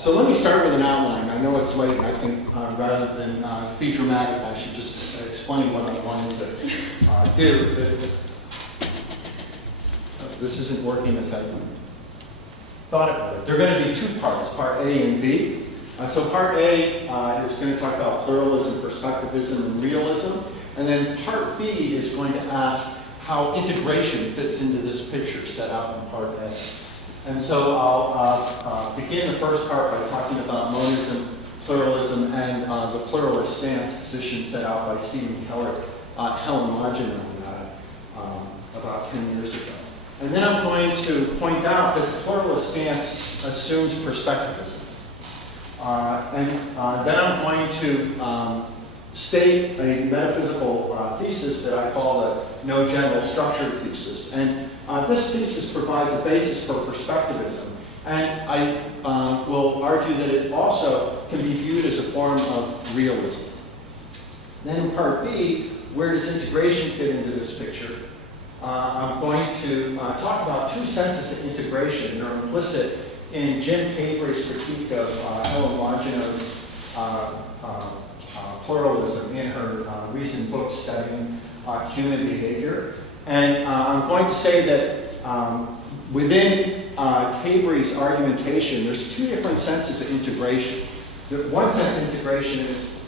So let me start with an outline. I know it's late, and I think rather than be dramatic, I should just explain what I wanted to do. This isn't working as I thought it would. There are going to be two parts, part A and B. So part A is going to talk about pluralism, perspectivism, and realism. And then part B is going to ask how integration fits into this picture set out in part A. And so I'll begin the first part by talking about monism, pluralism, and the pluralist stance position set out by Stephen Keller, Helen Longino, about 10 years ago. And then I'm going to point out that the pluralist stance assumes perspectivism. And then I'm going to state a metaphysical thesis that I call the no general structure thesis. And this thesis provides a basis for perspectivism. And I will argue that it also can be viewed as a form of realism. Then in part B, where does integration fit into this picture? I'm going to talk about two senses of integration that are implicit in Jim Cavry's critique of Helen Longino's pluralism in her recent book studying human behavior. And I'm going to say that within Cavry's argumentation, there's two different senses of integration. One sense of integration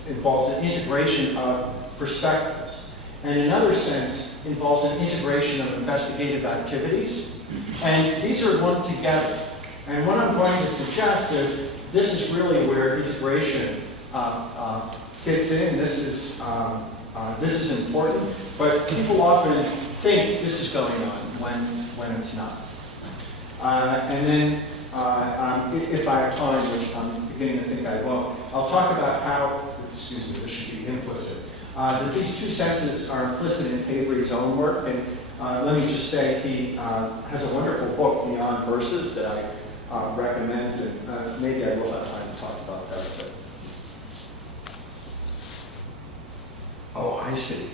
involves an integration of perspectives, and another sense involves an integration of investigative activities. And these are lumped together. And what I'm going to suggest is this is really where integration fits in. This is important, but people often think this is going on when it's not. And then, if I have time, which I'm beginning to think I won't, I'll talk about how, excuse me, this should be implicit, that these two senses are implicit in Cavry's own work. And let me just say he has a wonderful book, Beyond Verses, that I recommend. And maybe I will have time to talk about that. But oh, I see.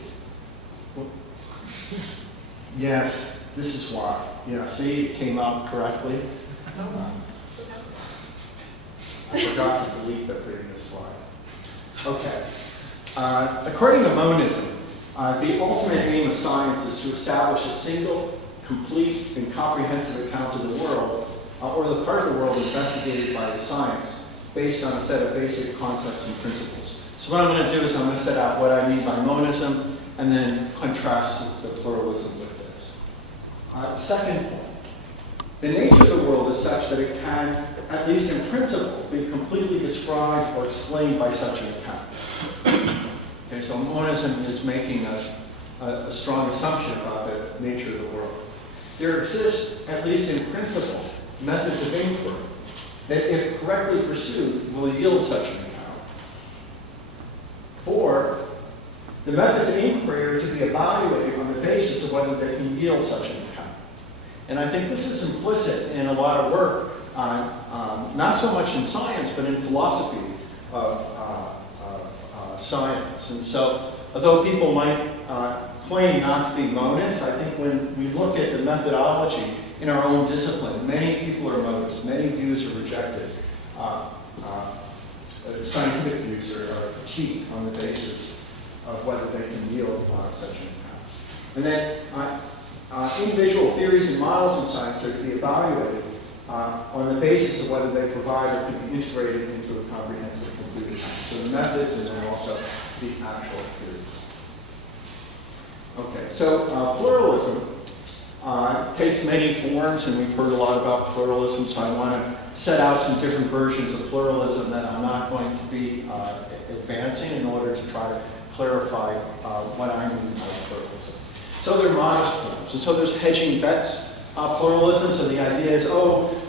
Yes, this is why. Yeah, see, it came out correctly. I forgot to delete the previous slide. Okay. According to monism, the ultimate aim of science is to establish a single, complete, and comprehensive account of the world, or the part of the world investigated by the science, based on a set of basic concepts and principles. So what I'm going to do is I'm going to set out what I mean by monism, and then contrast the pluralism with this. Second point, the nature of the world is such that it can, at least in principle, be completely described or explained by such an account. Okay, so monism is making a strong assumption about the nature of the world. There exists, at least in principle, methods of inquiry that, if correctly pursued, will yield such an account. 4, the methods of inquiry are to be evaluated on the basis of whether they can yield such an account. And I think this is implicit in a lot of work, not so much in science, but in philosophy of science. And so, although people might claim not to be monists, I think when we look at the methodology in our own discipline, many people are monists, many views are rejected. Scientific views are critiqued on the basis of whether they can yield such an account. And then individual theories and models in science are to be evaluated on the basis of whether they provide or can be integrated into a comprehensive, complete account. So the methods and then also the actual theories. Okay, so pluralism takes many forms, and we've heard a lot about pluralism, so I want to set out some different versions of pluralism that I'm not going to be advancing in order to try to clarify what I mean by pluralism. So there are modest forms. And so there's hedging bets pluralism. So the idea is,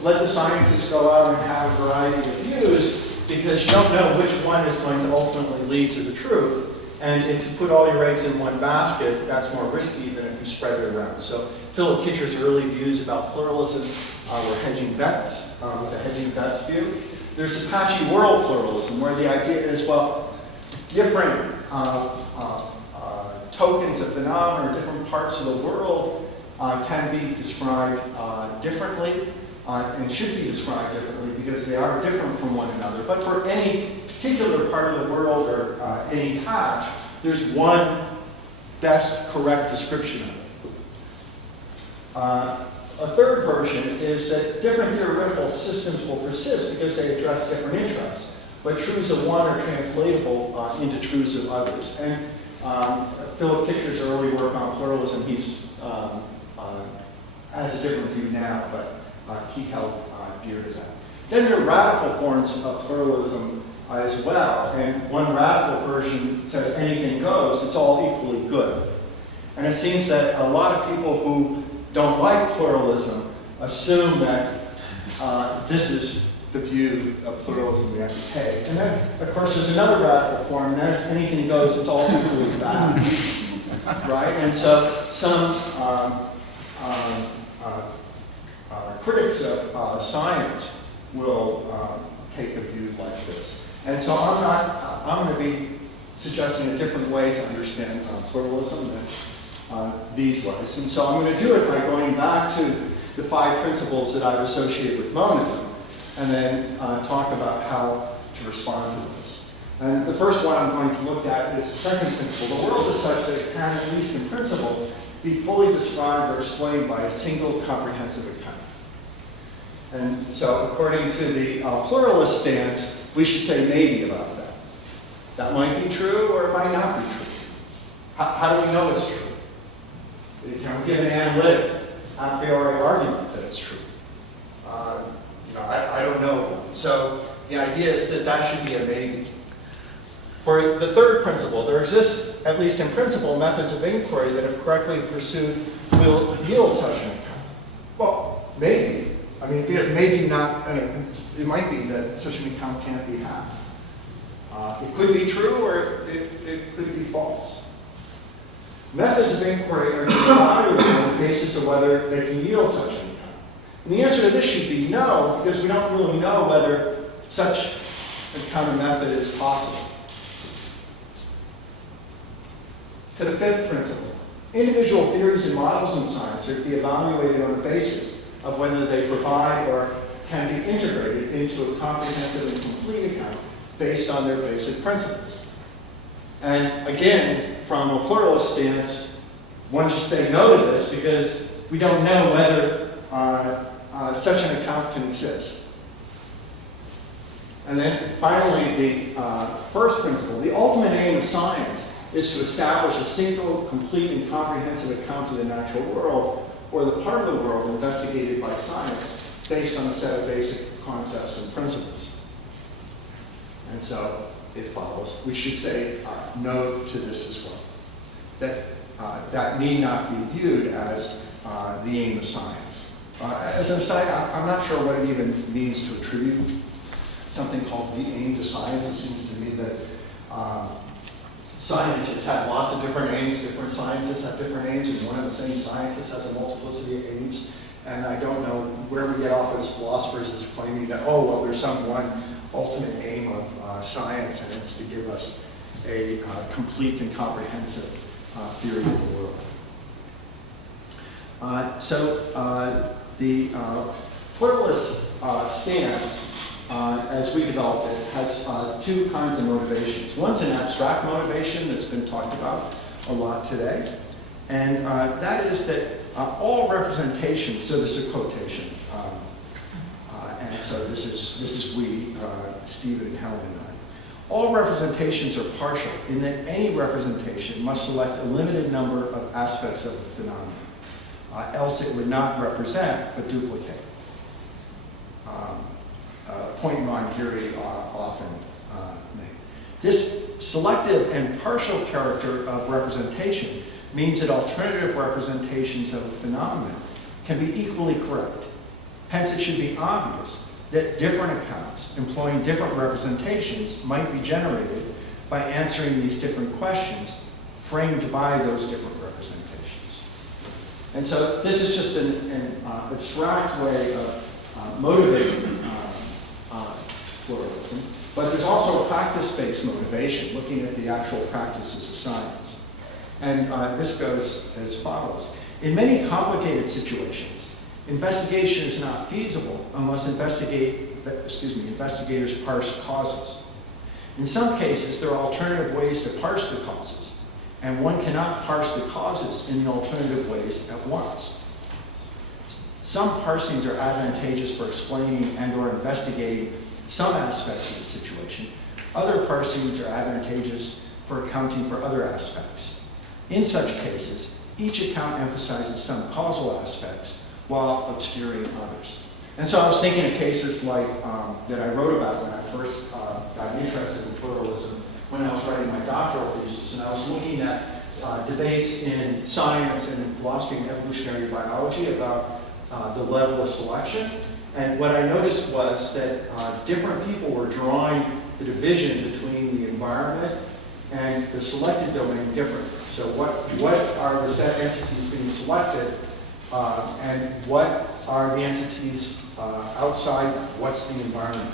let the scientists go out and have a variety of views because you don't know which one is going to ultimately lead to the truth. And if you put all your eggs in one basket, that's more risky than if you spread it around. So Philip Kitcher's early views about pluralism were hedging bets. Was a hedging bets view. There's Apache world pluralism, where the idea is, different tokens of phenomena or different parts of the world can be described differently. and should be described differently because they are different from one another. But for any particular part of the world or any patch, there's one best correct description of it. A third version is that different theoretical systems will persist because they address different interests, but truths of one are translatable into truths of others. And Philip Kitcher's early work on pluralism, he's has a different view now, but he held dear to that. Then there are radical forms of pluralism as well, and one radical version says anything goes, it's all equally good. And it seems that a lot of people who don't like pluralism assume that this is the view of pluralism we have to take. And then, of course, there's another radical form, and that's anything goes, it's all equally bad. Right? And so some critics of science will take a view like this. And so I'm going to be suggesting a different way to understand pluralism than these ways. And so I'm going to do it by going back to the 5 principles that I've associated with monism, and then talk about how to respond to this. And the first one I'm going to look at is the second principle. The world is such that it can, at least in principle, be fully described or explained by a single comprehensive account. And so according to the pluralist stance, we should say maybe about that. That might be true or it might not be true. How do we know it's true? We can give an analytic, a priori argument that it's true. I don't know. So the idea is that that should be a maybe. For the third principle, there exists, at least in principle, methods of inquiry that, if correctly pursued, will yield such an account. Well, maybe. I mean, because maybe not, it might be that such an account can't be had. It could be true or it could be false. Methods of inquiry are evaluated on the basis of whether they can yield such an account. And the answer to this should be no, because we don't really know whether such a counter method is possible. To the fifth principle, individual theories and models in science are to be evaluated on the basis of whether they provide or can be integrated into a comprehensive and complete account based on their basic principles. And again, from a pluralist stance, one should say no to this because we don't know whether such an account can exist. And then finally, the first principle, the ultimate aim of science is to establish a single, complete, and comprehensive account of the natural world, or the part of the world investigated by science based on a set of basic concepts and principles. And so it follows. We should say no to this as well. That need not be viewed as the aim of science. As an aside, I'm not sure what it even means to attribute something called the aim to science. It seems to me that scientists have lots of different aims, different scientists have different aims, and one and the same scientist has a multiplicity of aims. And I don't know where we get off as philosophers as claiming that, oh, well, there's some one ultimate aim of science, and it's to give us a complete and comprehensive theory of the world. The pluralist stance, as we developed it, has 2 kinds of motivations. One's an abstract motivation that's been talked about a lot today, and that is that all representations, so this is a quotation, and so this is we, Stephen and Helen and I. All representations are partial in that any representation must select a limited number of aspects of the phenomenon, else it would not represent but duplicate. Point Ron Geary often made. This selective and partial character of representation means that alternative representations of a phenomenon can be equally correct. Hence, it should be obvious that different accounts employing different representations might be generated by answering these different questions framed by those different representations. And so this is just an abstract way of motivating pluralism, but there's also a practice-based motivation, looking at the actual practices of science. And this goes as follows. In many complicated situations, investigation is not feasible unless investigators parse causes. In some cases, there are alternative ways to parse the causes, and one cannot parse the causes in the alternative ways at once. Some parsings are advantageous for explaining and or investigating some aspects of the situation. Other parsings are advantageous for accounting for other aspects. In such cases, each account emphasizes some causal aspects while obscuring others. And so I was thinking of cases like that I wrote about when I first got interested in pluralism when I was writing my doctoral thesis, and I was looking at debates in science and in philosophy and evolutionary biology about the level of selection. And what I noticed was that different people were drawing the division between the environment and the selected domain differently. So what are the set entities being selected, and what are the entities outside what's the environment?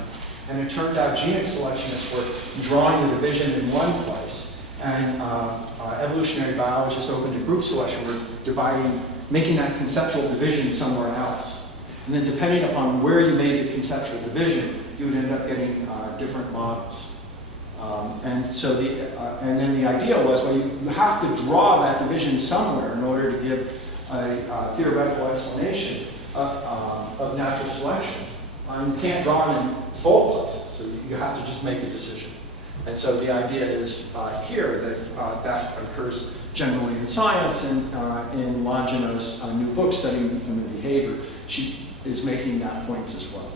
And it turned out genic selectionists were drawing the division in one place, and evolutionary biologists open to group selection were making that conceptual division somewhere else. And then depending upon where you made the conceptual division, you would end up getting different models. And then the idea was, well, you have to draw that division somewhere in order to give a theoretical explanation of natural selection. You can't draw it in both places, so you have to just make a decision. And so the idea is here that that occurs generally in science, and in Longino's new book, Studying Human Behavior, she is making that point as well.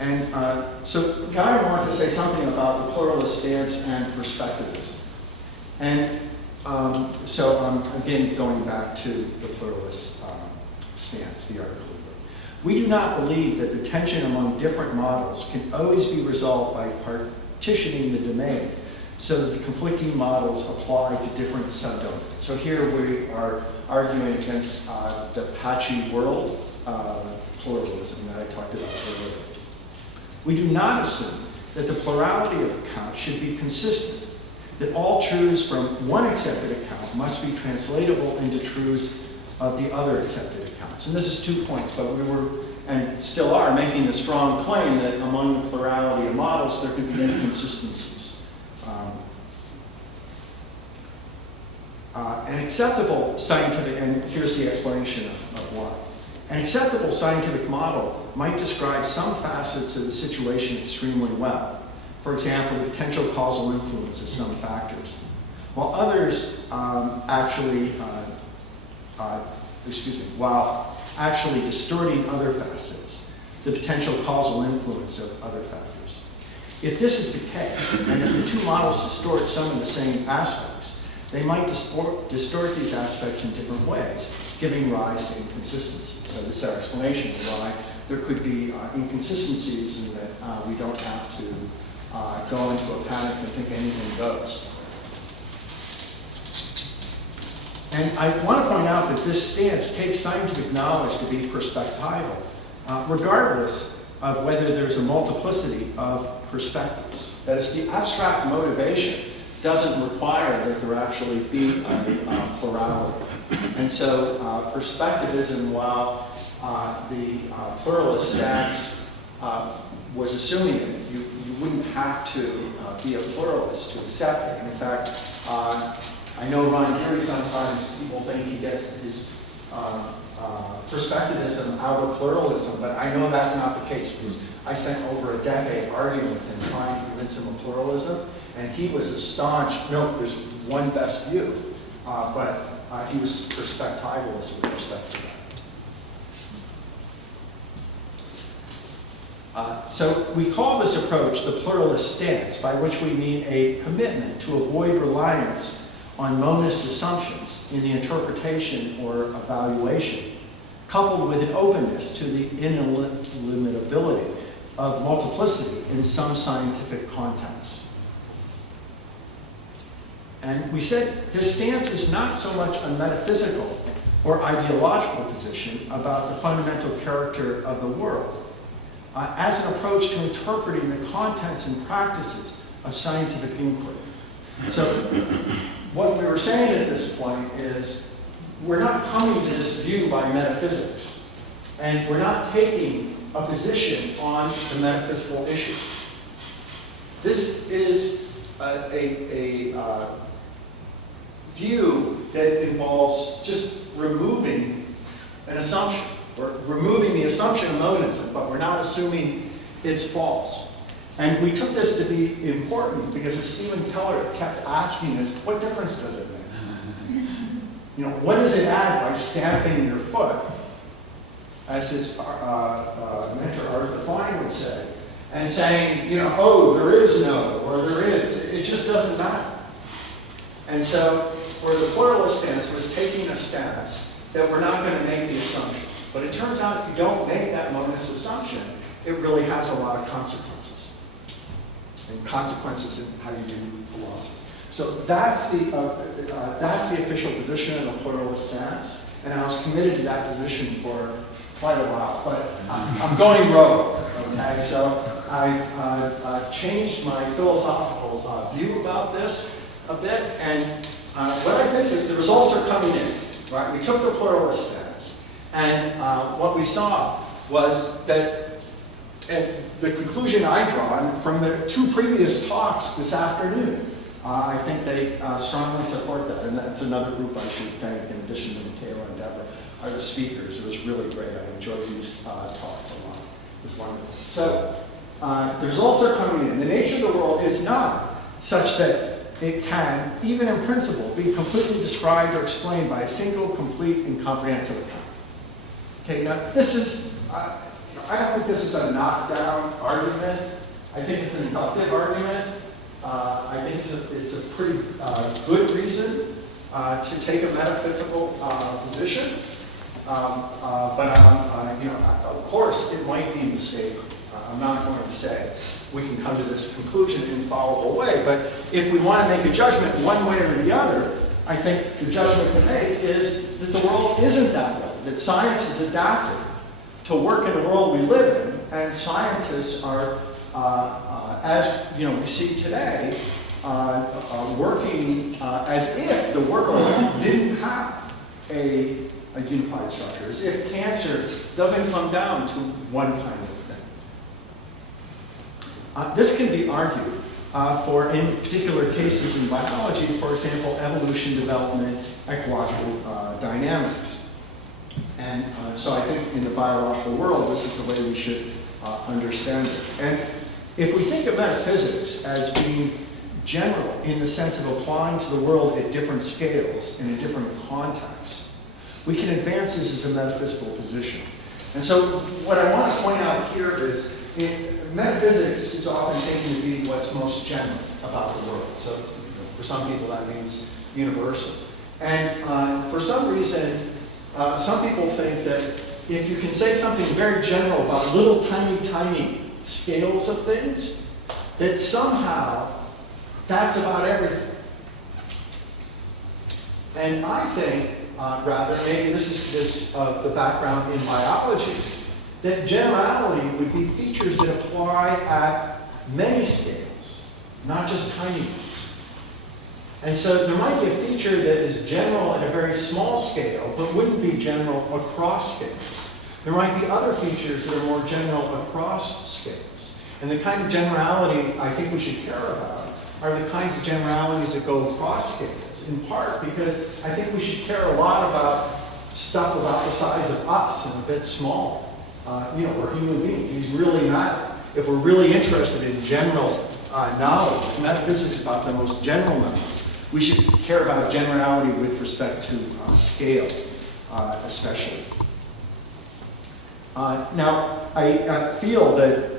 And so Guy wants to say something about the pluralist stance and perspectivism. And so I'm again going back to the pluralist stance, the article. We do not believe that the tension among different models can always be resolved by partitioning the domain so that the conflicting models apply to different subdomains. So here we are arguing against the patchy world pluralism that I talked about earlier. We do not assume that the plurality of accounts should be consistent, that all truths from one accepted account must be translatable into truths of the other accepted accounts. And this is 2 points, but we were, and still are, making the strong claim that among the plurality of models there could be inconsistencies. An acceptable scientific, and here's the explanation of why. An acceptable scientific model might describe some facets of the situation extremely well. For example, the potential causal influence of some factors, while others while actually distorting other facets, the potential causal influence of other factors. If this is the case, and if the two models distort some of the same aspects, they might distort these aspects in different ways, giving rise to inconsistencies. So this is our explanation of why there could be inconsistencies, and that we don't have to go into a panic and think anything goes. And I want to point out that this stance takes scientific knowledge to be perspectival, regardless of whether there's a multiplicity of perspectives. That is, the abstract motivation doesn't require that there actually be a plurality. And so perspectivism, while the pluralist stance was assuming it, you wouldn't have to be a pluralist to accept it. In fact, I know Ron Geary, sometimes people think he gets his perspectivism out of pluralism, but I know that's not the case, because I spent over a decade arguing with him, trying to convince him of pluralism, and he was a staunch, no, there's one best view, but he was perspectivalist with respect to that. So we call this approach the pluralist stance, by which we mean a commitment to avoid reliance on monist assumptions in the interpretation or evaluation, coupled with an openness to the ineliminability of multiplicity in some scientific contexts. And we said this stance is not so much a metaphysical or ideological position about the fundamental character of the world, as an approach to interpreting the contents and practices of scientific inquiry. So what we were saying at this point is we're not coming to this view by metaphysics, and we're not taking a position on the metaphysical issue. This is a view that involves just removing an assumption. We're removing the assumption of monism, but we're not assuming it's false. And we took this to be important because as Stephen Keller kept asking us, what difference does it make? You know, what does it add by stamping your foot? As his mentor Arthur Fine would say, and saying, you know, oh, there is no, or there is. It just doesn't matter. And so, for the pluralist stance, was taking a stance that we're not going to make the assumption. But it turns out if you don't make that monist assumption, it really has a lot of consequences. And consequences in how you do philosophy. So that's the official position in the pluralist stance. And I was committed to that position for quite a while. But I'm going rogue. Okay, so I've changed my philosophical view about this a bit. And what I think is the results are coming in. Right? We took the pluralist stance. And what we saw was that the conclusion I draw from the two previous talks this afternoon, I think they strongly support that. And that's another group I should thank in addition to Michaela and Deborah, are the speakers. It was really great. I enjoyed these talks a lot. It was wonderful. So the results are coming in. The nature of the world is not such that it can, even in principle, be completely described or explained by a single, complete, and comprehensive account. Okay, now this is, I don't think this is a knockdown argument. I think it's an inductive argument. I think it's a pretty good reason to take a metaphysical position. But of course, it might be mistaken. I'm not going to say we can come to this conclusion in an infallible way. But if we want to make a judgment one way or the other, I think the judgment to make is that the world isn't that way. That science has adapted to work in the world we live in, and scientists are, as we see today, working as if the world didn't have a unified structure, as if cancer doesn't come down to one kind of thing. This can be argued for, in particular cases in biology, for example, evolution, development, ecological dynamics. And so I think in the biological world, this is the way we should understand it. And if we think of metaphysics as being general in the sense of applying to the world at different scales and in different contexts, we can advance this as a metaphysical position. And so what I want to point out here is metaphysics is often taken to be what's most general about the world. So for some people that means universal. And for some reason, some people think that if you can say something very general about little tiny scales of things, that somehow that's about everything. And I think, maybe this is the background in biology, that generality would be features that apply at many scales, not just tiny ones. And so there might be a feature that is general at a very small scale, but wouldn't be general across scales. There might be other features that are more general across scales. And the kind of generality I think we should care about are the kinds of generalities that go across scales, in part because I think we should care a lot about stuff about the size of us and a bit smaller. We're human beings. These really matter. If we're really interested in general knowledge, metaphysics about the most general knowledge, we should care about generality with respect to scale, especially. Now, I feel that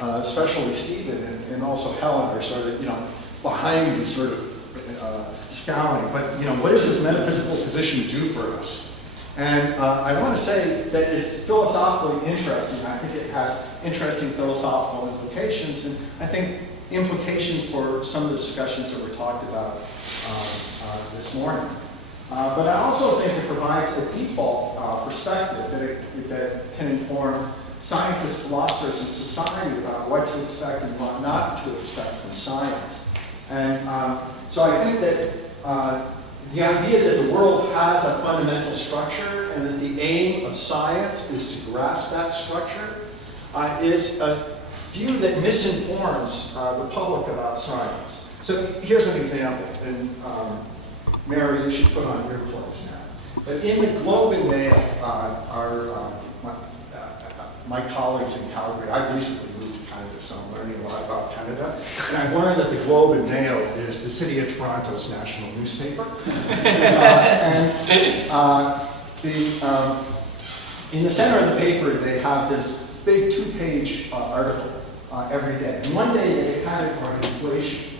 especially Stephen and also Helen are sort of, behind me, sort of scowling. But, what does this metaphysical position do for us? And I want to say that it's philosophically interesting. I think it has interesting philosophical implications, and I think implications for some of the discussions that were talked about this morning. But I also think it provides a default perspective that can inform scientists, philosophers, and society about what to expect and what not to expect from science. And so I think that the idea that the world has a fundamental structure and that the aim of science is to grasp that structure is a view that misinforms the public about science. So here's an example, and Mary, you should put on your place now. But in the Globe and Mail, my colleagues in Calgary, I've recently moved to Canada, so I'm learning a lot about Canada. And I've learned that the Globe and Mail is the City of Toronto's national newspaper. In the center of the paper, they have this big 2-page article every day. And one day they had it on inflation.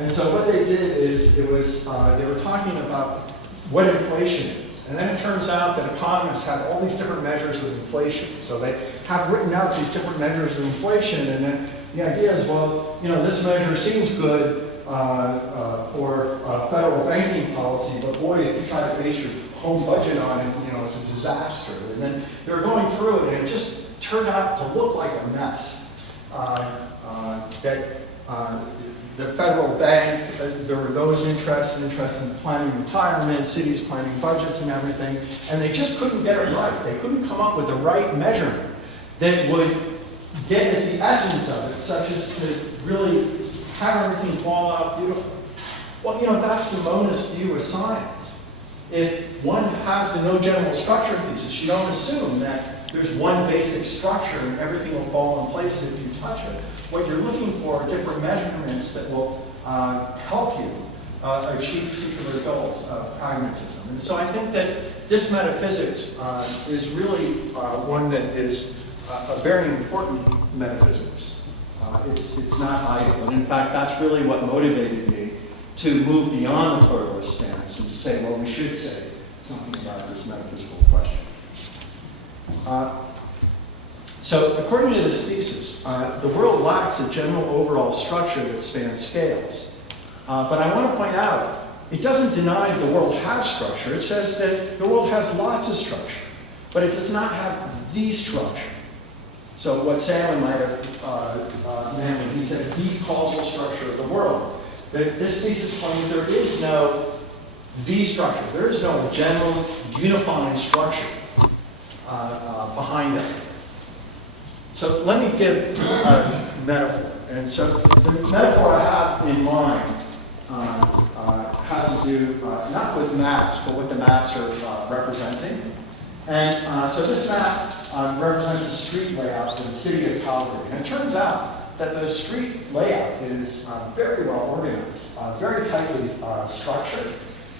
And so what they did is they were talking about what inflation is. And then it turns out that economists have all these different measures of inflation. So they have written out these different measures of inflation. And then the idea is, well, this measure seems good for federal banking policy, but boy, if you try to base your home budget on it, it's a disaster. And then they're going through it, and it just turned out to look like a mess. The federal bank, there were those interests in planning retirement, cities planning budgets and everything, and they just couldn't get it right. They couldn't come up with the right measurement that would get at the essence of it, such as to really have everything fall out beautiful. Well, that's the monist view of science. If one has the no general structure thesis, you don't assume that there's one basic structure and everything will fall in place if you touch it. What you're looking for are different measurements that will help you achieve particular goals of pragmatism. And so I think that this metaphysics is really one that is a very important metaphysics. It's not idle. And in fact, that's really what motivated me to move beyond the pluralist stance and to say, well, we should say something about this metaphysical question. So according to this thesis, the world lacks a general overall structure that spans scales. But I want to point out, it doesn't deny the world has structure. It says that the world has lots of structure, but it does not have the structure. So what Salmon might have meant when he said the causal structure of the world. This thesis claims there is no the structure. There is no general unifying structure behind it. So let me give a metaphor. And so the metaphor I have in mind has to do not with maps, but what the maps are representing. And so this map represents the street layout of the city of Calgary. And it turns out that the street layout is very well organized, very tightly structured.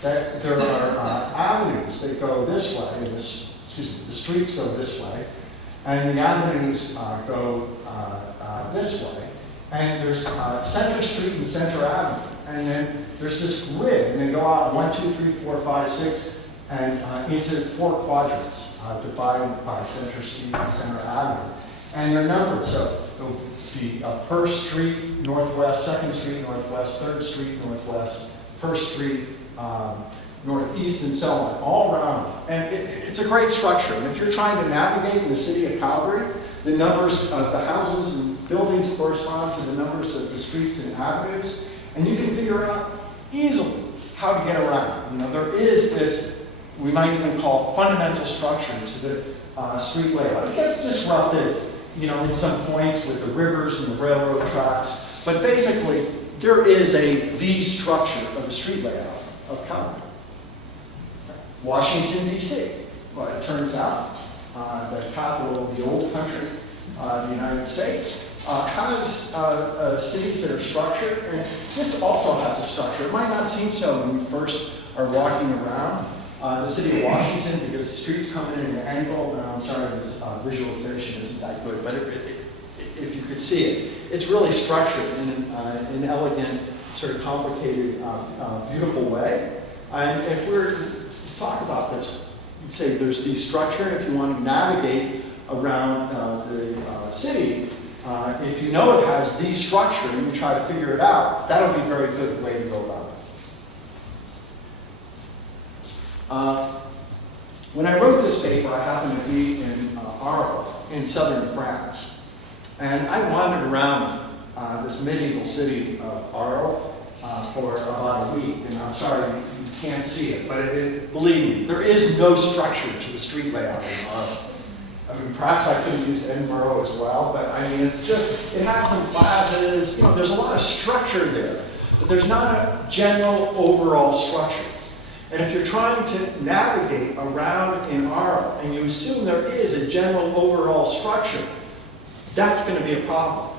That there are avenues that go this way, the streets go this way, and the avenues go this way. And there's Center Street and Center Avenue. And then there's this grid, and they go out 1, 2, 3, 4, 5, 6, and into 4 quadrants divided by Center Street and Center Avenue. And they're numbered, so it'll be 1st Street Northwest, 2nd Street Northwest, 3rd Street Northwest, 1st Street Northeast, and so on, all around. And it's a great structure. And if you're trying to navigate in the city of Calgary, the numbers of the houses and buildings correspond to the numbers of the streets and avenues, and you can figure out easily how to get around. There is this, we might even call it fundamental structure to the street layout. It gets disrupted, in some points with the rivers and the railroad tracks, but basically there is the structure of the street layout of Calgary. Washington, D.C. Well, it turns out the capital of the old country, the United States, has cities that are structured, and this also has a structure. It might not seem so when you first are walking around the city of Washington because the streets come in an angle, and I'm sorry this visualization isn't that good, but if you could see it, it's really structured in an elegant, sort of complicated, beautiful way. And if we're to talk about this, you'd say there's the structure. If you want to navigate around the city, if you know it has the structure and you try to figure it out, that'll be a very good way to go about it. When I wrote this paper, I happened to be in Arles, in southern France. And I wandered around this medieval city of Arles, for about a week, and I'm sorry you can't see it, but believe me, there is no structure to the street layout in Arlo. I mean, perhaps I could have used Edinburgh as well, but I mean, it's just, it has some plazas, there's a lot of structure there, but there's not a general overall structure. And if you're trying to navigate around in Arlo, and you assume there is a general overall structure, that's going to be a problem.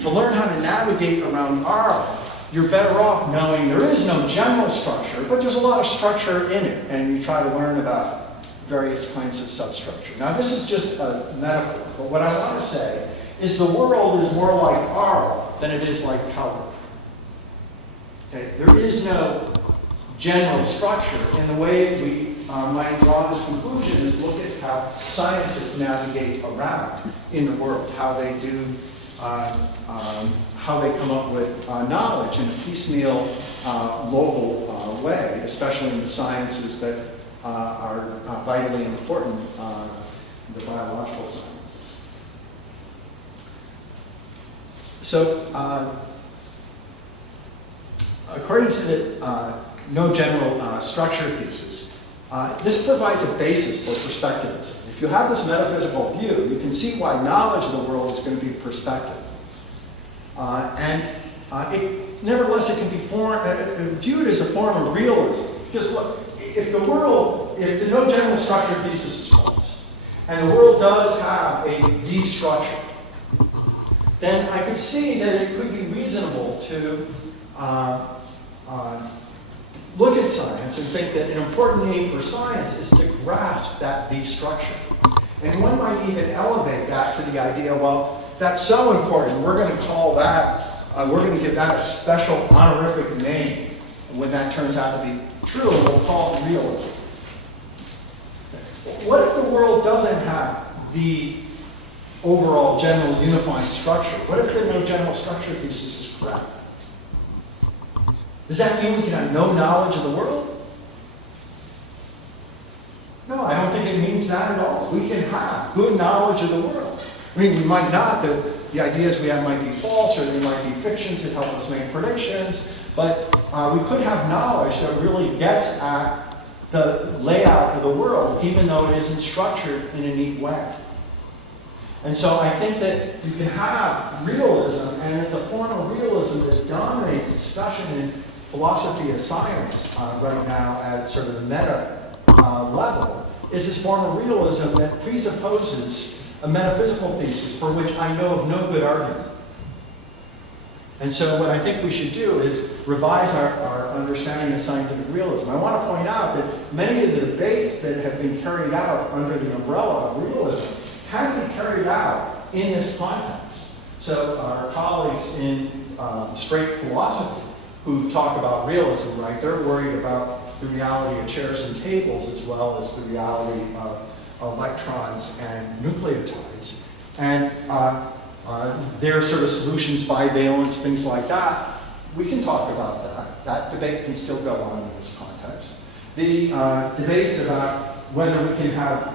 To learn how to navigate around Arlo, you're better off knowing there is no general structure, but there's a lot of structure in it, and you try to learn about various kinds of substructure. Now, this is just a metaphor, but what I want to say is the world is more like Arlo than it is like Pelham. Okay? There is no general structure, and the way we might draw this conclusion is look at how scientists navigate around in the world, how they do, how they come up with knowledge in a piecemeal, local way, especially in the sciences that are vitally important, the biological sciences. So, according to the no general structure thesis, this provides a basis for perspectivism. If you have this metaphysical view, you can see why knowledge of the world is going to be perspective. Nevertheless, it can be viewed as a form of realism. Because look, if the no general structure thesis is false, and the world does have the structure, then I could see that it could be reasonable to look at science and think that an important aim for science is to grasp that the structure. And one might even elevate that to the idea, well, that's so important, we're going to call that, we're going to give that a special honorific name when that turns out to be true, and we'll call it realism. What if the world doesn't have the overall general unifying structure? What if the no general structure thesis is correct? Does that mean we can have no knowledge of the world? No, I don't think it means that at all. We can have good knowledge of the world. I mean, we might not, the ideas we have might be false, or they might be fictions that help us make predictions, but we could have knowledge that really gets at the layout of the world, even though it isn't structured in a neat way. And so I think that you can have realism, and that the form of realism that dominates discussion in philosophy and science right now at sort of the meta level is this form of realism that presupposes a metaphysical thesis for which I know of no good argument. And so what I think we should do is revise our understanding of scientific realism. I want to point out that many of the debates that have been carried out under the umbrella of realism can be carried out in this context. So our colleagues in straight philosophy who talk about realism, right, they're worried about the reality of chairs and tables as well as the reality of electrons and nucleotides. And their sort of solutions, bivalence, things like that, we can talk about that. That debate can still go on in this context. The debates about whether we can have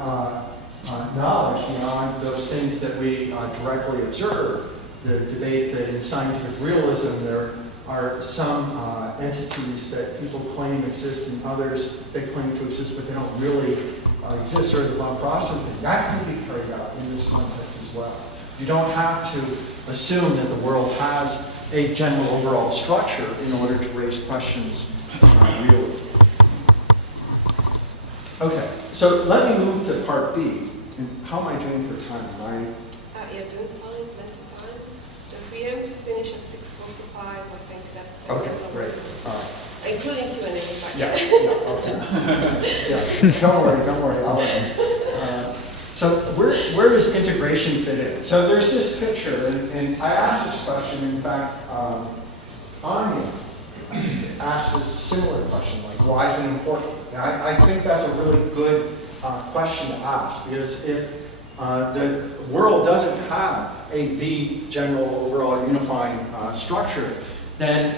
knowledge beyond those things that we directly observe, the debate that in scientific realism there are some entities that people claim exist and others that claim to exist but they don't really exist, or the von Frosten thing, that can be carried out in this context as well. You don't have to assume that the world has a general overall structure in order to raise questions on realism. Okay, so let me move to part B. And how am I doing for time? You're doing fine, plenty of time. So if we aim to finish at 6:45, I think that's okay, great. All right. Including Q&A, in fact. Yeah, okay. Yeah, don't worry. So where does integration fit in? So there's this picture, and I asked this question, in fact, Anya asked a similar question, like, why is it important? And I think that's a really good question to ask, because if the world doesn't have the general overall unifying structure, then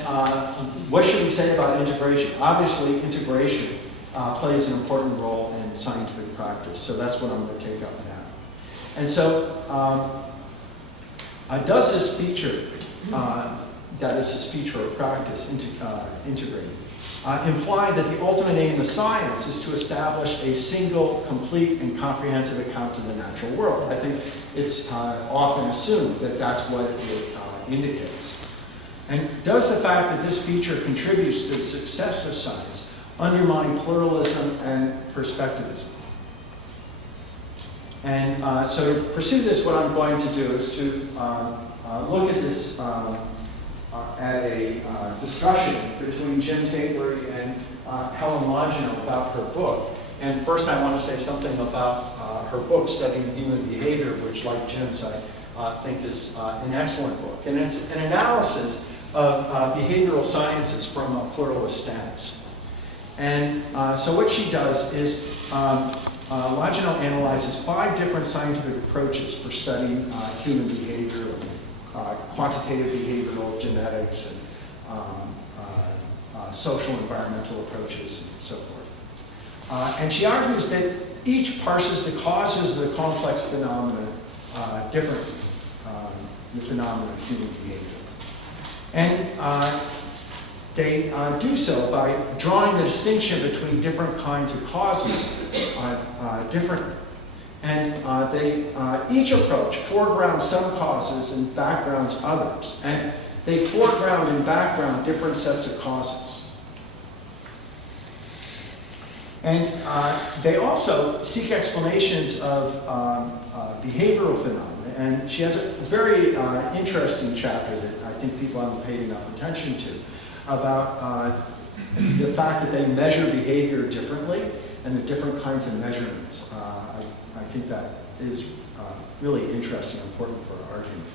what should we say about integration? Obviously, integration plays an important role in scientific practice, so that's what I'm going to take up now. And so, does this feature that is this feature or practice integrated, implied that the ultimate aim of science is to establish a single, complete, and comprehensive account of the natural world. I think it's often assumed that that's what it indicates. And does the fact that this feature contributes to the success of science undermine pluralism and perspectivism? And so to pursue this, what I'm going to do is to look at this at a discussion between Jim Tabry and Helen Longino about her book. And first I want to say something about her book, Studying Human Behavior, which, like Jim's, I think is an excellent book. And it's an analysis of behavioral sciences from a pluralist stance. And so what she does is, Longino analyzes 5 different scientific approaches for studying human behavior, quantitative behavioral genetics, and social environmental approaches, and so forth. And she argues that each parses the causes of the complex phenomena differently, the phenomena of human behavior. And they do so by drawing the distinction between different kinds of causes differently. And they each approach foregrounds some causes and backgrounds others. And they foreground and background different sets of causes. And they also seek explanations of behavioral phenomena. And she has a very interesting chapter that I think people haven't paid enough attention to about the fact that they measure behavior differently and the different kinds of measurements. I think that is really interesting and important for our argument.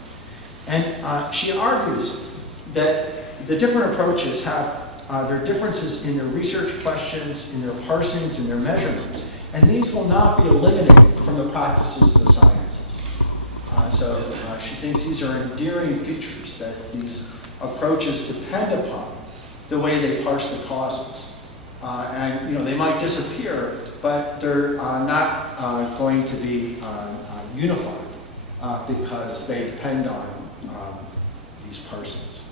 And she argues that the different approaches have their differences in their research questions, in their parsings, in their measurements, and these will not be eliminated from the practices of the sciences. So she thinks these are endearing features that these approaches depend upon the way they parse the causes. And they might disappear, but they're not going to be unified because they depend on these parsings.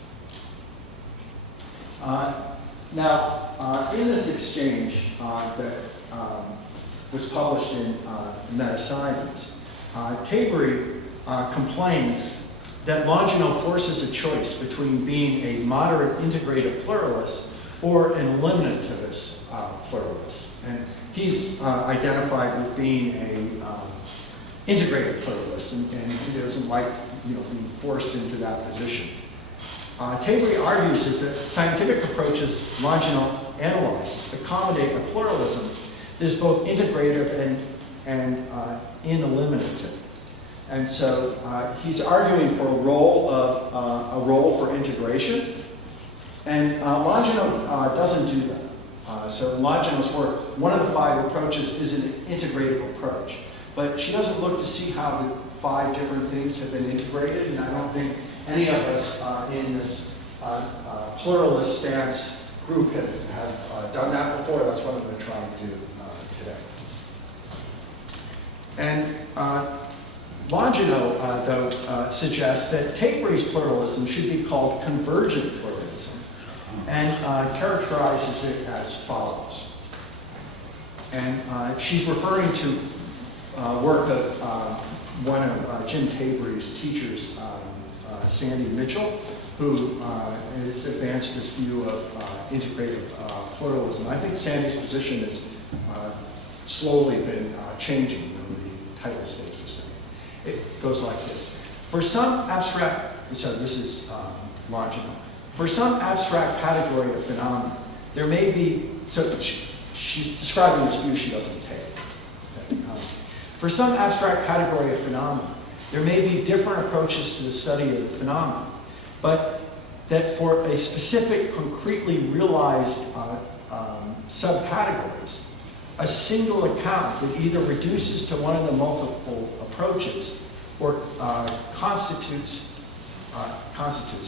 Now, in this exchange that was published in Meta-Science, Tabry complains that Longino forces a choice between being a moderate integrative pluralist or an eliminativist pluralist. And he's identified with being a integrative pluralist, and he doesn't like being forced into that position. Tabry argues that the scientific approaches Longino analyzes accommodate a pluralism that is both integrative and ineliminative. And so he's arguing for a role for integration, and Longino doesn't do that. So in Longino's work, one of the 5 approaches is an integrative approach, but she doesn't look to see how the 5 different things have been integrated, and I don't think any of us in this pluralist stance group have done that before. That's what I'm going to try and do today. And Longino, though, suggests that Tabry's pluralism should be called convergent pluralism, and characterizes it as follows. And she's referring to work of one of Jim Tabry's teachers, Sandy Mitchell, who has advanced this view of integrative pluralism. I think Sandy's position has slowly been changing, the title stays the same. It goes like this. For some abstract, so this is Longino. For some abstract category of phenomena, there may be, so she's describing this view she doesn't take. Okay? For some abstract category of phenomena, there may be different approaches to the study of the phenomena, but that for a specific, concretely realized subcategories, a single account that either reduces to one of the multiple approaches or constitutes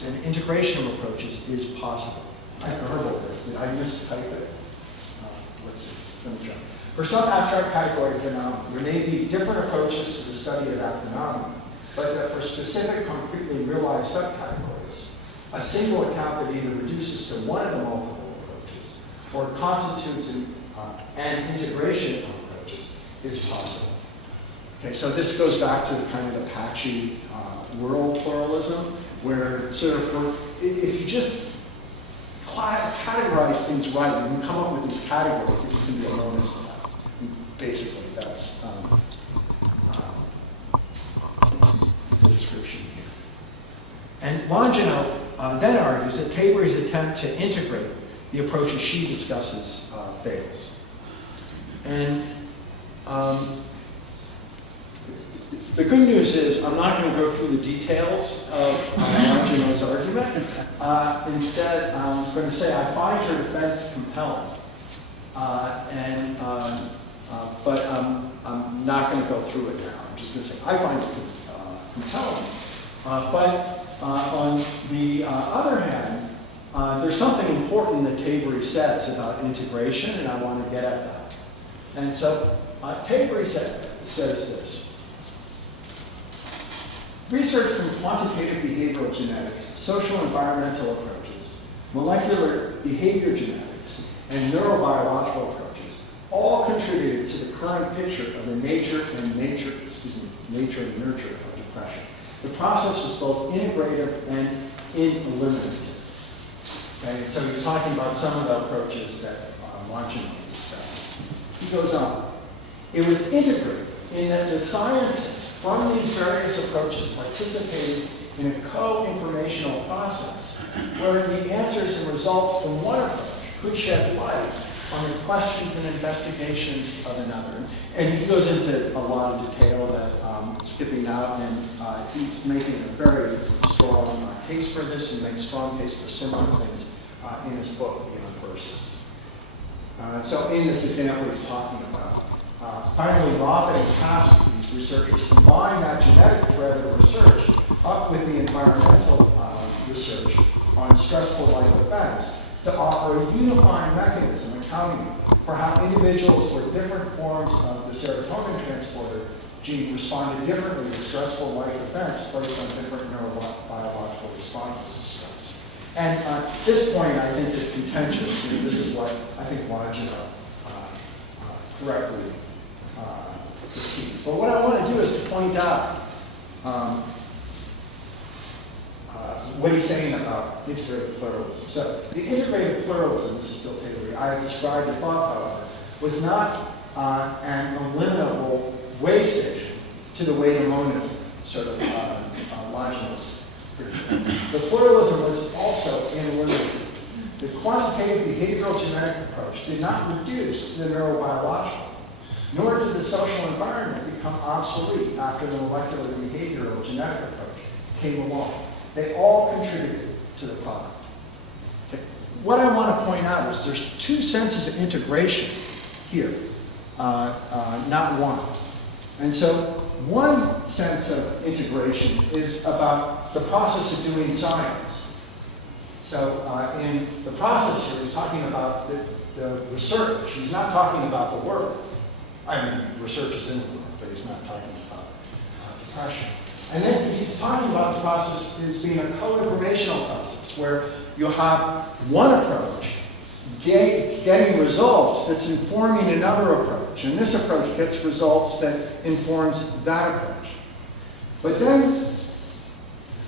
an integration of approaches is possible. I heard all this. Did I mistype it? Let's see. Let me try. For some abstract category of phenomena, there may be different approaches to the study of that phenomenon, but that for specific, concretely realized subcategories, a single account that either reduces to one of the multiple approaches or constitutes an integration of approaches is possible. Okay, so this goes back to the kind of Apache world pluralism, where sort of if you just categorize things right, you can come up with these categories that you can be a monist about. Basically, that's the description here. And Longino then argues that Tabri's attempt to integrate the approaches she discusses fails. And the good news is I'm not going to go through the details of Longino's argument. Instead, I'm going to say I find her defense compelling. But I'm not going to go through it now. I'm just going to say I find it compelling. But on the other hand, there's something important that Tabri says about integration, and I want to get at that. And so Tabri says this. Research from quantitative behavioral genetics, social environmental approaches, molecular behavior genetics, and neurobiological approaches all contributed to the current picture of the nature and nurture of depression. The process was both integrative and eliminative. Okay? So he's talking about some of the approaches that Longino discussed. He goes on. It was integrative in that the scientists from these various approaches participated in a co-informational process where the answers and results from one approach could shed light on the questions and investigations of another. And he goes into a lot of detail that I'm skipping out, and he's making a very strong case for this and makes a strong case for similar things in his book, First. So in this example he's talking about. Finally, Moffat and Cassidy, these researchers, combined that genetic thread of research up with the environmental research on stressful life events to offer a unifying mechanism accounting for how individuals with different forms of the serotonin transporter gene responded differently to stressful life events based on different neurobiological responses to stress. And this point, I think, is contentious, and this is what I think Longino correctly critiques. But what I want to do is to point out what he's saying about integrated pluralism. So the integrated pluralism, this is still Taylor, I have described above, however, was not an eliminable way station to the way to monism, sort of Longino's. The pluralism was also ineliminable. The quantitative behavioral genetic approach did not reduce the neurobiological, nor did the social environment become obsolete after the molecular behavioral genetic approach came along. They all contributed to the product. Okay. What I want to point out is there's two senses of integration here, not one. And so one sense of integration is about the process of doing science. So in the process here, he's talking about the research. He's not talking about the work. I mean, research is in the work, but he's not talking about depression. And then he's talking about the process as being a co-informational process where you have one approach getting results that's informing another approach. And this approach gets results that informs that approach. But then,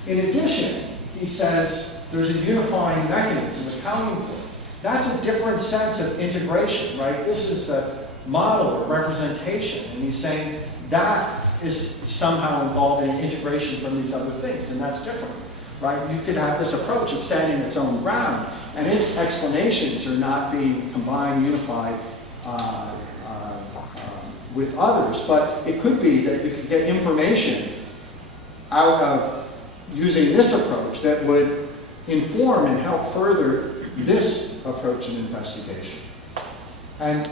in addition, he says there's a unifying mechanism accounting for it. That's a different sense of integration, right? This is the model or representation. And he's saying that is somehow involving integration from these other things, and that's different, right? You could have this approach that's standing its own ground, and its explanations are not being combined, unified with others, but it could be that you could get information out of using this approach that would inform and help further this approach of investigation. And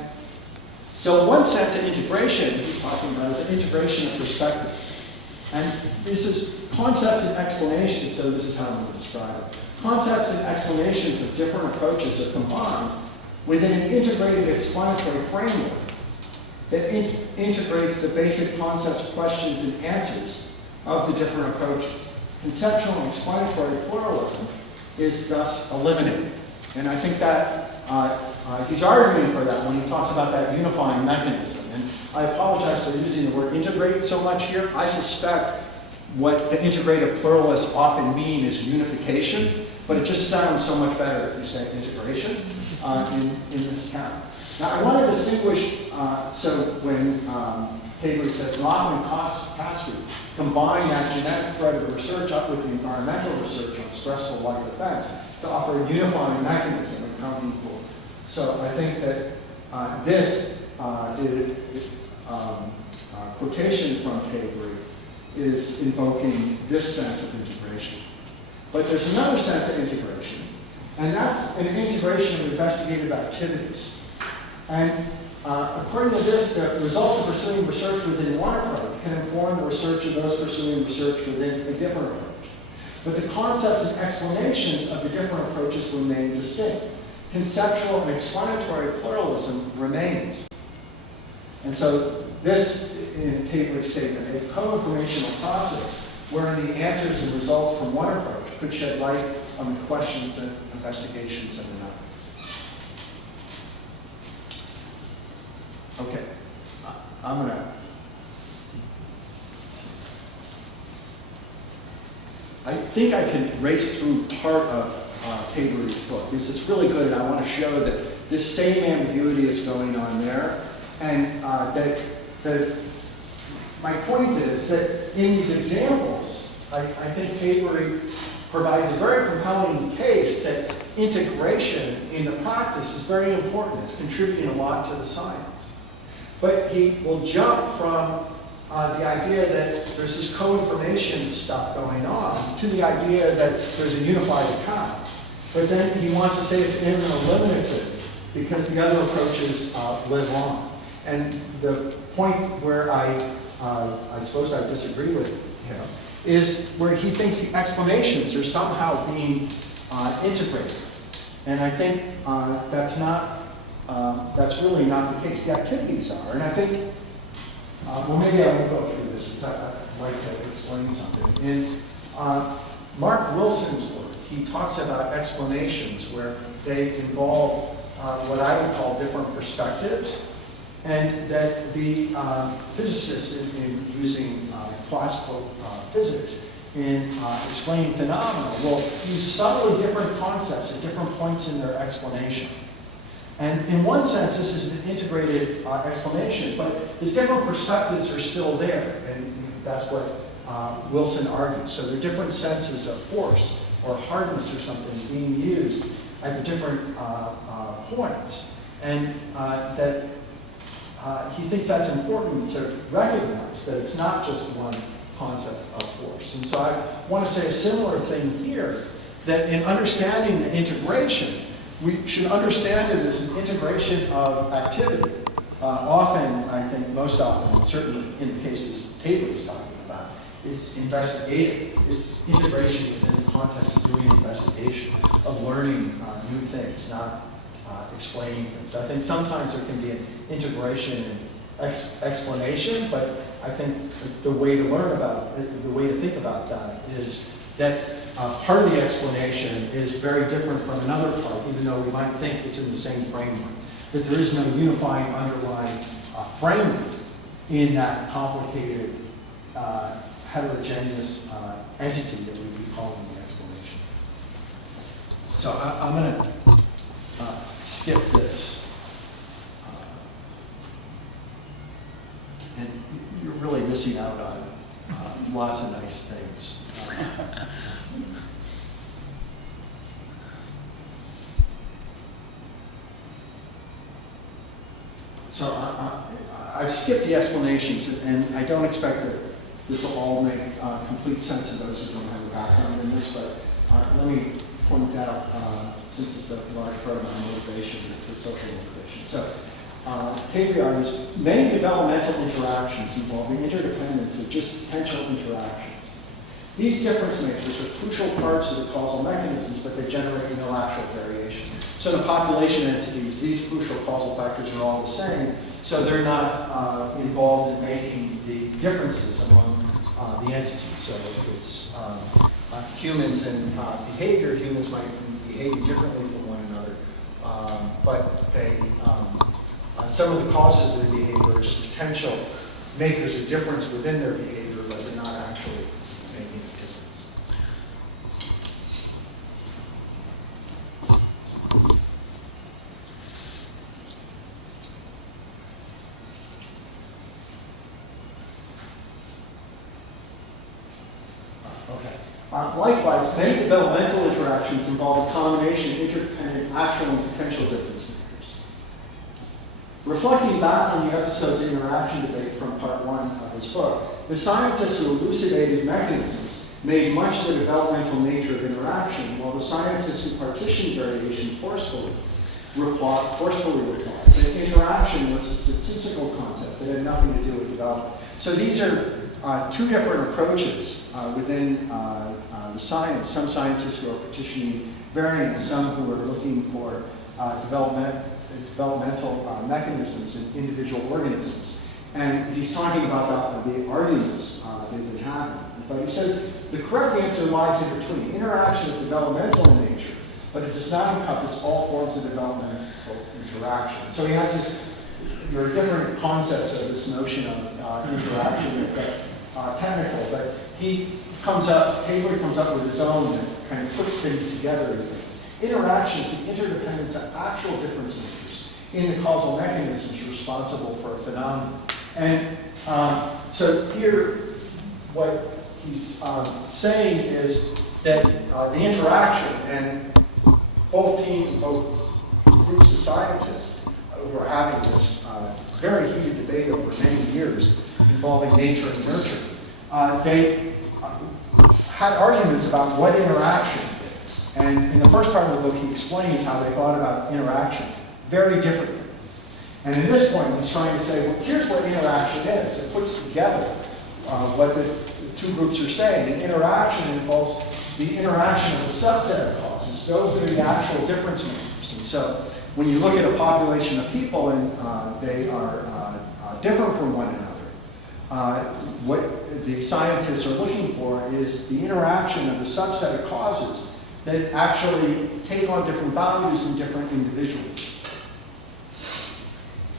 so one sense of integration he's talking about is an integration of perspective. And this is concepts and explanations, so this is how I'm going to describe it. Concepts and explanations of different approaches are combined within an integrated explanatory framework that integrates the basic concepts, questions, and answers of the different approaches. Conceptual and explanatory pluralism is thus eliminated. And I think that he's arguing for that when he talks about that unifying mechanism. And I apologize for using the word integrate so much here. I suspect what the integrative pluralists often mean is unification, but it just sounds so much better if you say integration in this account. Now, I want to distinguish, so when Tabor says, often Caspi combine that genetic thread of research up with the environmental research on stressful life events to offer a unifying mechanism accounting for. So I think that this quotation from Tabor is invoking this sense of integration. But there's another sense of integration, and that's an integration of investigative activities. And according to this, the results of pursuing research within one approach can inform the research of those pursuing research within a different approach. But the concepts and explanations of the different approaches remain distinct. Conceptual and explanatory pluralism remains. And so this, in Tabor's statement, a co-informational process wherein the answers and results from one approach could shed light on the questions and investigations of another. Okay, I'm going to... I think I can race through part of Tabor's book because it's really good, and I want to show that this same ambiguity is going on there, and my point is that in these examples, I think Tabor provides a very compelling case that integration in the practice is very important. It's contributing a lot to the science. But he will jump from the idea that there's this co-information stuff going on to the idea that there's a unified account. But then he wants to say it's eliminative because the other approaches live on. And the point where I suppose I disagree with him is where he thinks the explanations are somehow being integrated. And I think that's really not the case. The activities are. And I think, well, maybe I won't go through this because I'd like to explain something. In Mark Wilson's work, he talks about explanations where they involve what I would call different perspectives, and that the physicists in using classical physics in explaining phenomena will use subtly different concepts at different points in their explanation. And in one sense, this is an integrated explanation, but the different perspectives are still there, and that's what Wilson argues. So there are different senses of force or hardness or something being used at the different points, and that he thinks that's important to recognize, that it's not just one concept of force. And so I want to say a similar thing here, that in understanding the integration, we should understand it as an integration of activity. Often, I think most often, certainly in the cases Tabor is talking about, is investigative. It's integration within the context of doing investigation, of learning new things, not explaining things. I think sometimes there can be an integration and explanation, but I think the way to learn about it, the way to think about that is that part of the explanation is very different from another part, even though we might think it's in the same framework. That there is no unifying underlying framework in that complicated, heterogeneous entity that we'd be calling the explanation. So I'm going to skip this. And you're really missing out on lots of nice things. So I've skipped the explanations, and I don't expect that this will all make complete sense to those who don't have a background in this, but let me point out, since it's a large part of my motivation, the social motivation. So Tabor argues many developmental interactions involving interdependence of just potential interactions. These difference makers are crucial parts of the causal mechanisms, but they generate no actual variation. So in the population entities, these crucial causal factors are all the same, so they're not involved in making the differences among the entities. So it's humans and behavior. Humans might be behaving differently from one another, but they, some of the causes of the behavior are just potential makers of difference within their behavior, but they're not actually making a difference. Likewise, many developmental interactions involve a combination of interdependent actual and potential difference makers. Reflecting back on the episode's interaction debate from part 1 of his book, the scientists who elucidated mechanisms made much of the developmental nature of interaction, while the scientists who partitioned variation forcefully replied that interaction was a statistical concept that had nothing to do with development. So these are two different approaches within the science. Some scientists who are partitioning variance, some who are looking for developmental mechanisms in individual organisms. And he's talking about the arguments they've been having. But he says the correct answer lies in between. Interaction is developmental in nature, but it does not encompass all forms of developmental interaction. So he has this, there are different concepts of this notion of interaction that are technical, but Taylor comes up with his own that kind of puts things together in things. Interaction is the interdependence of actual difference makers in the causal mechanisms responsible for a phenomenon. And so here, what he's saying is that the interaction, and both groups of scientists who are having this very heated debate over many years involving nature and nurture, they had arguments about what interaction is. And in the first part of the book, he explains how they thought about interaction very differently. And in this point, he's trying to say, well, here's what interaction is. It puts together what the two groups are saying. And interaction involves the interaction of a subset of causes. Those are the actual difference makers. And so when you look at a population of people and they are different from one another, what the scientists are looking for is the interaction of a subset of causes that actually take on different values in different individuals.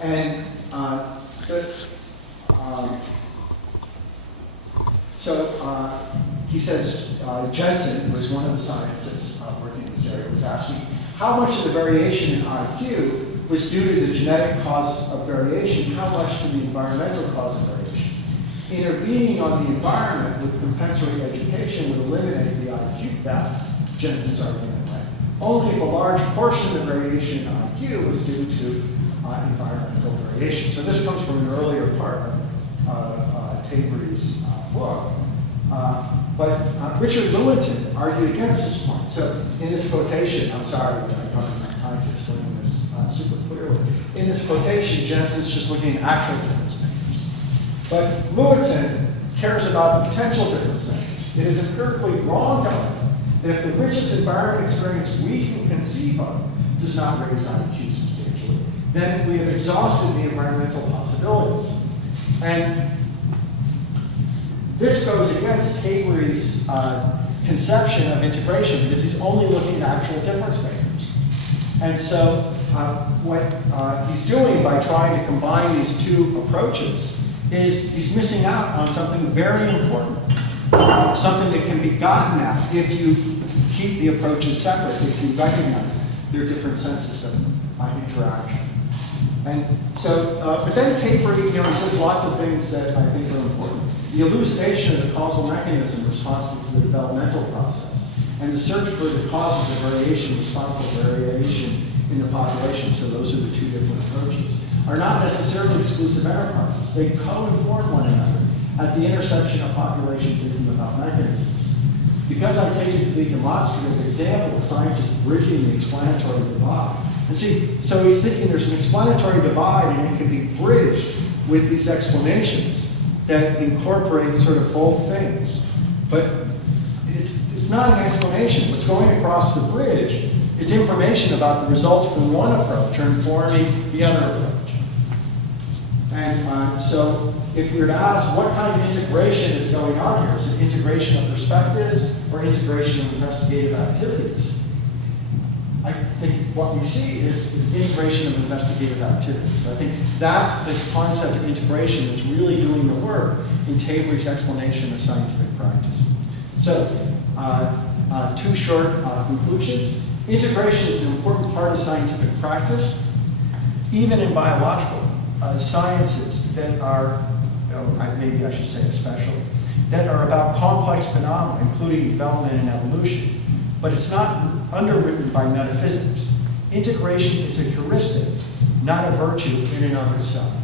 And he says Jensen, who was one of the scientists working in this area, was asking how much of the variation in IQ was due to the genetic causes of variation, how much to the environmental cause of variation. Intervening on the environment with compensatory education would eliminate the IQ, that Jensen's argument went. Only if a large portion of the variation in IQ was due to environmental variation. So this comes from an earlier part of Tavery's book. But Richard Lewontin argued against this point. So in this quotation, I'm sorry, I don't have time to explain this super clearly. In this quotation, Jensen's just looking at actual difference makers. But Lewontin cares about the potential difference makers. It is empirically wrong to argue that if the richest environment experience we can conceive of does not raise IQ substantially, then we have exhausted the environmental possibilities. And this goes against Tavery's conception of integration because he's only looking at actual difference makers. And so what he's doing by trying to combine these two approaches is he's missing out on something very important, something that can be gotten at if you keep the approaches separate, if you recognize their different senses of interaction. And so, but then Tavery, he says lots of things that I think are important. The elucidation of the causal mechanism responsible for the developmental process, and the search for the causes of variation responsible for variation in the population, so those are the two different approaches, are not necessarily exclusive enterprises. They co-inform one another at the intersection of population thinking about mechanisms. Because I take it to be a demonstrative example of scientists bridging the explanatory divide. And see, so he's thinking there's an explanatory divide and it can be bridged with these explanations that incorporate sort of both things. But it's not an explanation. What's going across the bridge is information about the results from one approach or informing the other approach. And so if we were to ask what kind of integration is going on here, is it integration of perspectives or integration of investigative activities, I think what we see is integration of investigative activities. I think that's the concept of integration that's really doing the work in Taber's explanation of scientific practice. So, two short conclusions. Integration is an important part of scientific practice, even in biological sciences that are, maybe I should say especially, that are about complex phenomena, including development and evolution. But it's not underwritten by metaphysics. Integration is a heuristic, not a virtue in and of itself.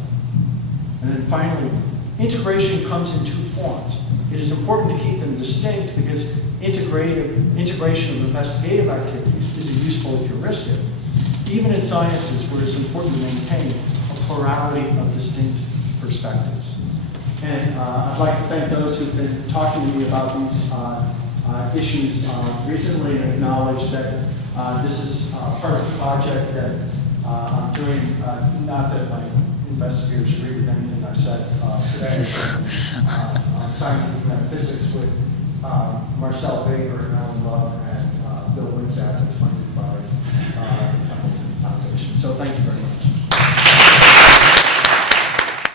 And then finally, integration comes in two forms. It is important to keep them distinct because integration of investigative activities is a useful heuristic, even in sciences where it's important to maintain a plurality of distinct perspectives. And I'd like to thank those who've been talking to me about these issues recently and acknowledge that this is part of the project that I'm doing, not that my investigators agree with anything I've said today, on scientific metaphysics with Marcel Weber and Alan Love and Bill Witzat, funded by the Templeton Foundation. So thank